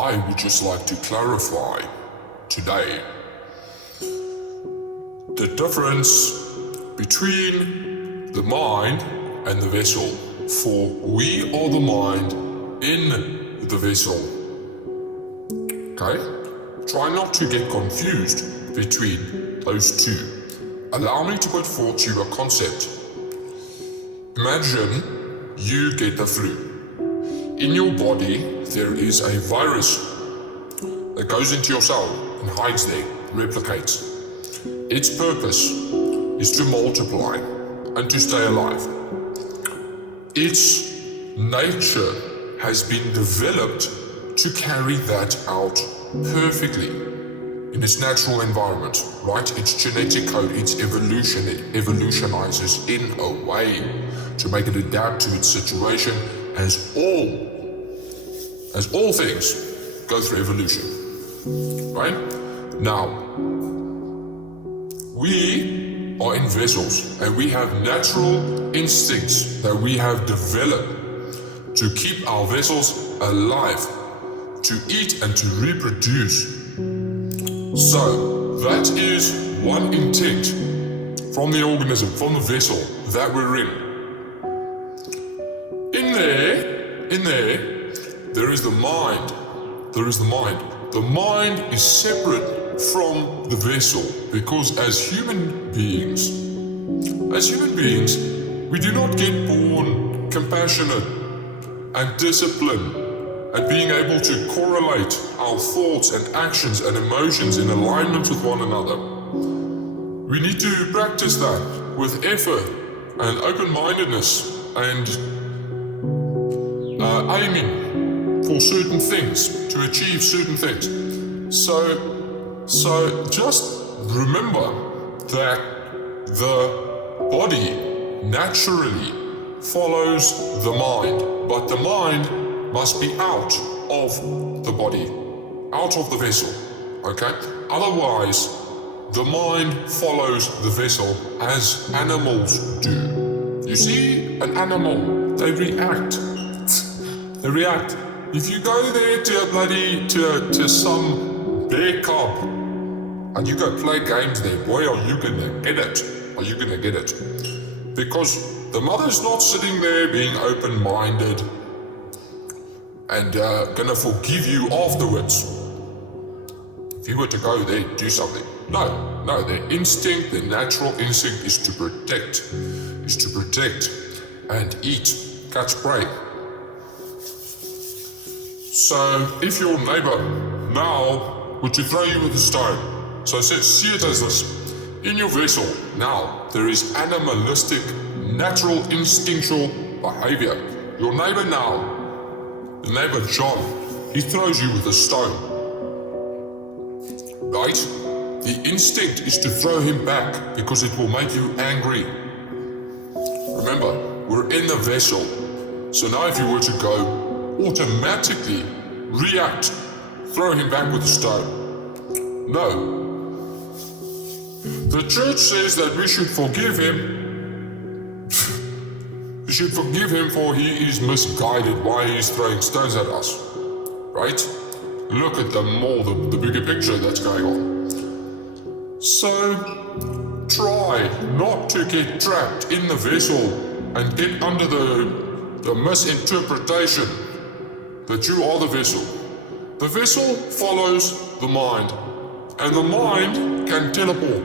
I would just like to clarify today the difference between the mind and the vessel. For we are the mind in the vessel. Okay? Try not to get confused between those two. Allow me to put forth to you a concept. Imagine you get the flu. In your body, there is a virus that goes into your cell and hides there, replicates. Its purpose is to multiply and to stay alive. Its nature has been developed to carry that out perfectly in its natural environment, right? Its genetic code, its evolution, it evolutionizes in a way to make it adapt to its situation as all things go through evolution, right? Now, we are in vessels and we have natural instincts that we have developed to keep our vessels alive, to eat and to reproduce. So, that is one intent from the organism, from the vessel that we're in. In there is the mind. There is the mind. The mind is separate from the vessel because as human beings, we do not get born compassionate and disciplined and being able to correlate our thoughts and actions and emotions in alignment with one another. We need to practice that with effort and open-mindedness and aiming for certain things, to achieve certain things. So just remember that the body naturally follows the mind, but the mind must be out of the body, out of the vessel, okay? Otherwise, the mind follows the vessel as animals do. You see, an animal, they react. If you go there to some bear cub and you go play games there, boy, are you gonna get it. Because the mother's not sitting there being open-minded and gonna forgive you afterwards. If you were to go there, do something. No, their instinct, their natural instinct is to protect and eat, catch prey. So if your neighbor now were to throw you with a stone, so see it as this, in your vessel, now there is animalistic, natural, instinctual behavior. Your neighbor now, the neighbor John, he throws you with a stone, right? The instinct is to throw him back because it will make you angry. Remember, we're in the vessel. So now if you were to go, automatically react, throw him back with a stone. No. The church says that we should forgive him. We should forgive him for he is misguided why he is throwing stones at us. Right? Look at the bigger picture that's going on. So, try not to get trapped in the vessel and get under the misinterpretation that you are the vessel. The vessel follows the mind, and the mind can teleport.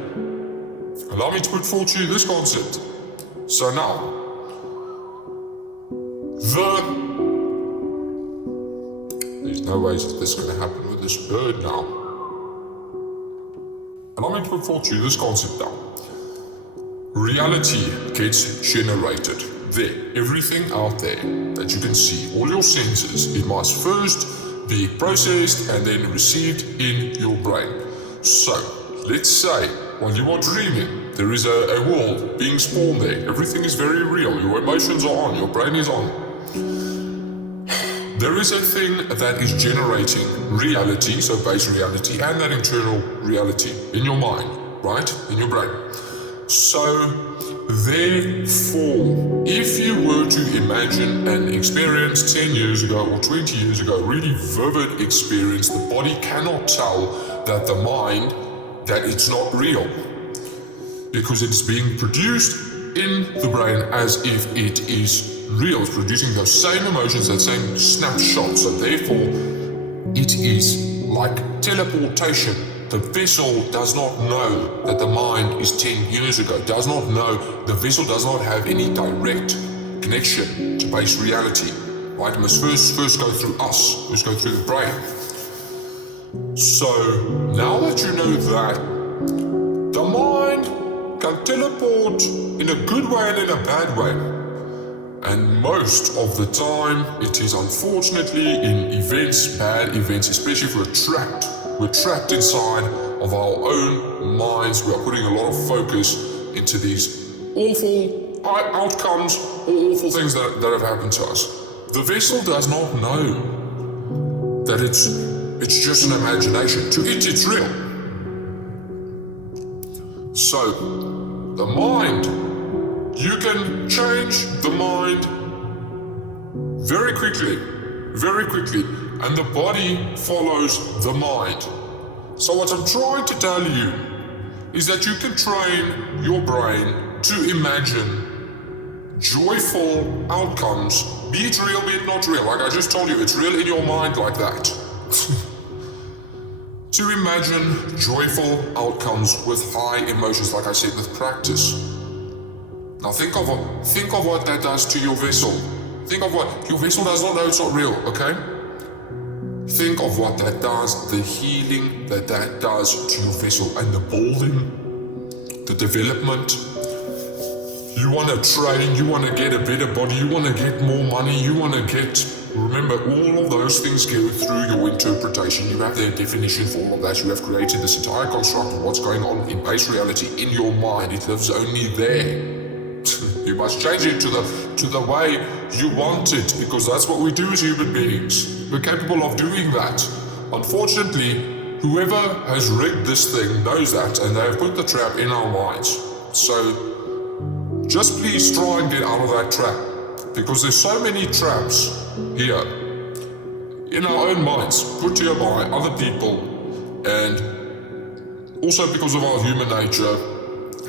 Allow me to put forth to you this concept. So now, there's no ways that this is going to happen with this bird now. Allow me to put forth to you this concept now. Reality gets generated. There, everything out there that you can see, all your senses, it must first be processed and then received in your brain. So, let's say, while you are dreaming, there is a world being spawned there. Everything is very real, your emotions are on, your brain is on. There is a thing that is generating reality, so base reality, and that internal reality in your mind, right? In your brain. So, therefore, if you were to imagine an experience 10 years ago or 20 years ago, really vivid experience, the body cannot tell that the mind, that it's not real. Because it's being produced in the brain as if it is real. It's producing those same emotions, that same snapshot. So therefore, it is like teleportation. The vessel does not know that the mind is 10 years ago, does not know, the vessel does not have any direct connection to base reality. Right? It must first go through us, first go through the brain. So now that you know that, the mind can teleport in a good way and in a bad way. And most of the time, it is unfortunately in events, bad events, especially if we're trapped. We're trapped inside of our own minds. We are putting a lot of focus into these awful outcomes or awful things that have happened to us. The vessel does not know that it's just an imagination. To it, it's real. So, the mind, you can change the mind very quickly, and the body follows the mind. So what I'm trying to tell you is that you can train your brain to imagine joyful outcomes, be it real, be it not real. Like I just told you, it's real in your mind like that. To imagine joyful outcomes with high emotions, like I said, with practice. Now think of what that does to your vessel. Think of what your vessel does not know it's not real, okay? Think of what that does, the healing that does to your vessel, and the building, the development. You want to train, you want to get a better body, you want to get more money, you want to get... Remember, all of those things go through your interpretation. You have the definition for all of that. You have created this entire construct of what's going on in base reality in your mind. It lives only there. You must change it to the way you want it, because that's what we do as human beings. We're capable of doing that. Unfortunately, whoever has rigged this thing knows that, and they have put the trap in our minds. So, just please try and get out of that trap, because there's so many traps here in our own minds, put here by other people, and also because of our human nature,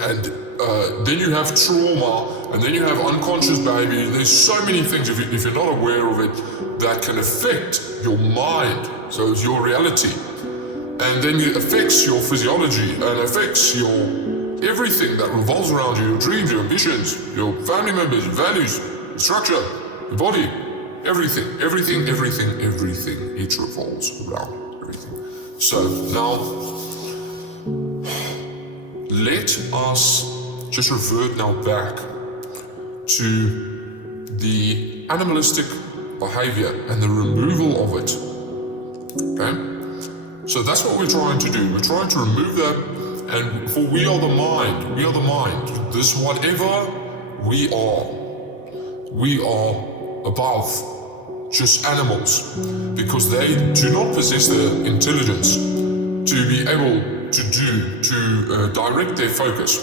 and then you have trauma, and then you have unconscious behavior. There's so many things, if you're not aware of it, that can affect your mind, so it's your reality, and then it affects your physiology, and affects your everything that revolves around you, your dreams, your ambitions, your family members, your values, your structure, your body, everything, it revolves around everything. So now, let us just revert now back to the animalistic behavior and the removal of it. Okay? So that's what we're trying to do. We're trying to remove that, and for we are the mind. We are the mind. This whatever we are above just animals, because they do not possess the intelligence to be able to direct their focus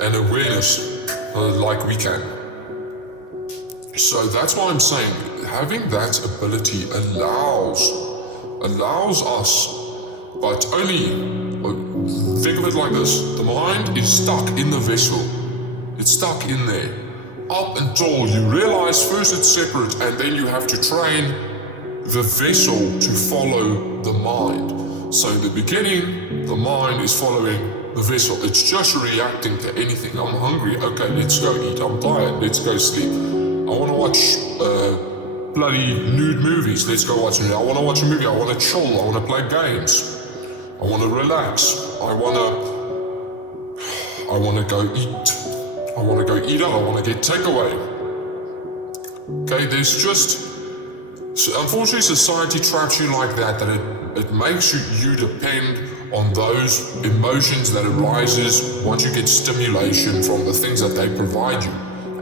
and awareness like we can. So that's why I'm saying having that ability allows us, but only, think of it like this: the mind is stuck in the vessel. It's stuck in there up until you realize first it's separate, and then you have to train the vessel to follow the mind. So in the beginning, the mind is following the vessel. It's just reacting to anything. I'm hungry. Okay, let's go eat. I'm tired. Let's go sleep. I want to watch bloody nude movies. Let's go watch it. I want to watch a movie. I want to chill. I want to play games. I want to relax. I want to go eat. I want to go eat out. I want to get takeaway. Okay, there's just... So unfortunately, society traps you like that it makes you depend on those emotions that arises once you get stimulation from the things that they provide you.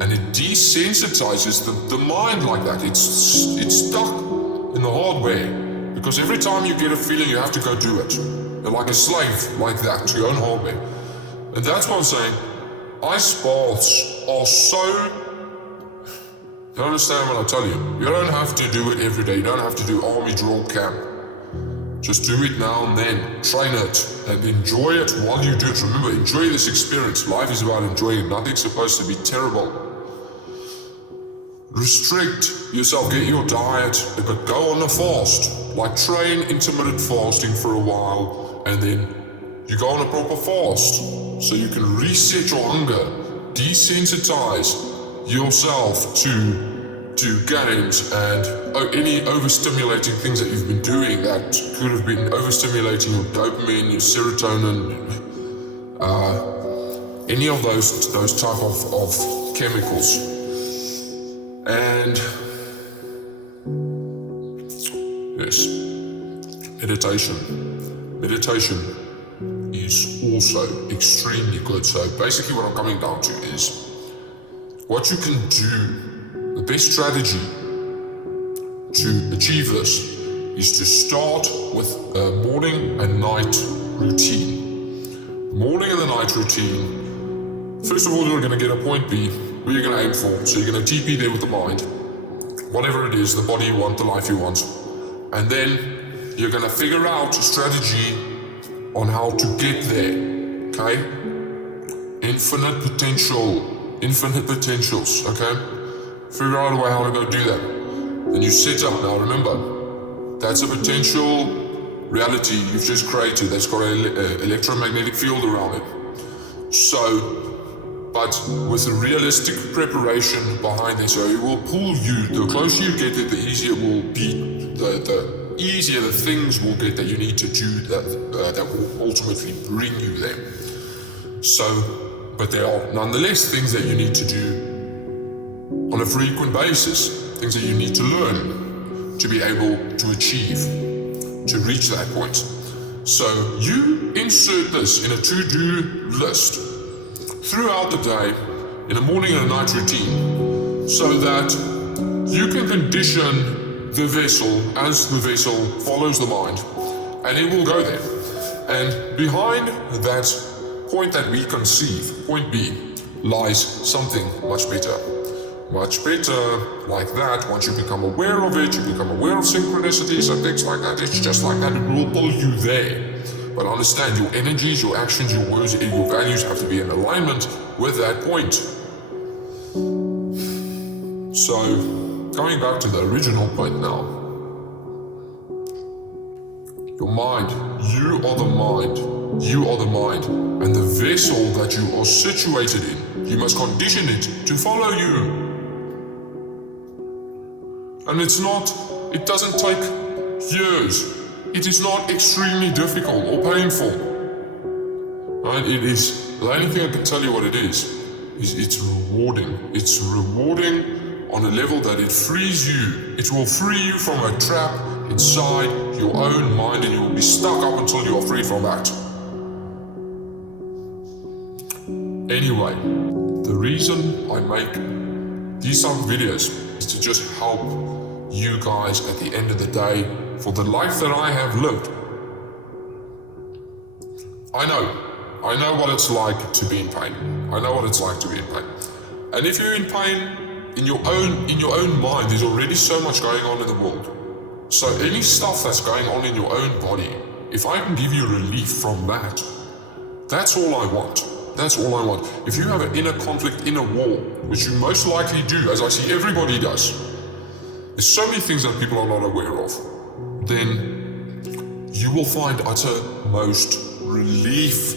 And it desensitizes the mind like that. It's stuck in the hardware, because every time you get a feeling, you have to go do it. You're like a slave like that to your own hardware. And that's what I'm saying. ice baths are so... You understand what I tell you? You don't have to do it every day. You don't have to do army drill camp. Just do it now and then. Train it and enjoy it while you do it. Remember, enjoy this experience. Life is about enjoying it. Nothing's supposed to be terrible. Restrict yourself, get your diet, but go on a fast. Like train intermittent fasting for a while, and then you go on a proper fast. So you can reset your hunger, desensitize yourself to games and any overstimulating things that you've been doing that could have been overstimulating your dopamine, your serotonin, any of those type of chemicals. And yes, meditation is also extremely good. So basically what I'm coming down to is what you can do. The best strategy to achieve this is to start with a morning and night routine. Morning and the night routine. First of all, you're going to get a point B where you're going to aim for. So you're going to TP there with the mind, whatever it is, the body you want, the life you want. And then you're going to figure out a strategy on how to get there, okay? Infinite potentials, okay? Figure out a way how to go do that. Then you set up. Now remember, that's a potential reality you've just created that's got an electromagnetic field around it. So, but with a realistic preparation behind it, so it will pull you. The closer you get it, the easier it will be. The easier the things will get that you need to do that will ultimately bring you there. So, but there are nonetheless things that you need to do on a frequent basis, things that you need to learn to be able to achieve, to reach that point. So you insert this in a to-do list throughout the day, in a morning and a night routine, so that you can condition the vessel as the vessel follows the mind, and it will go there. And behind that point that we conceive, point B, lies something much better. Much better like that. Once you become aware of it, you become aware of synchronicities and things like that, it's just like that, it will pull you there. But understand, your energies, your actions, your words, and your values have to be in alignment with that point. So, coming back to the original point now. Your mind, you are the mind. You are the mind. And the vessel that you are situated in, you must condition it to follow you. And it doesn't take years. It is not extremely difficult or painful. Right? It is, the only thing I can tell you what it is it's rewarding. It's rewarding on a level that it frees you. It will free you from a trap inside your own mind, and you will be stuck up until you are free from that. Anyway, the reason I make these type of videos is to just help you guys at the end of the day for the life that I have lived. I know what it's like to be in pain. I know what it's like to be in pain. And if you're in pain in your own mind, there's already so much going on in the world. So any stuff that's going on in your own body, if I can give you relief from that, that's all I want. That's all I want. If you have an inner conflict, inner war, which you most likely do, as I see everybody does, there's so many things that people are not aware of, then you will find uttermost relief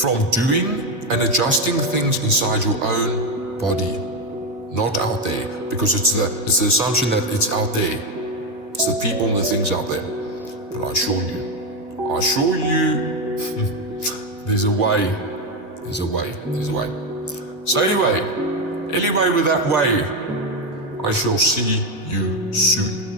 from doing and adjusting things inside your own body, not out there, because it's the assumption that it's out there. It's the people and the things out there. But I assure you, there's a way. So anyway, with that way, I shall see you soon.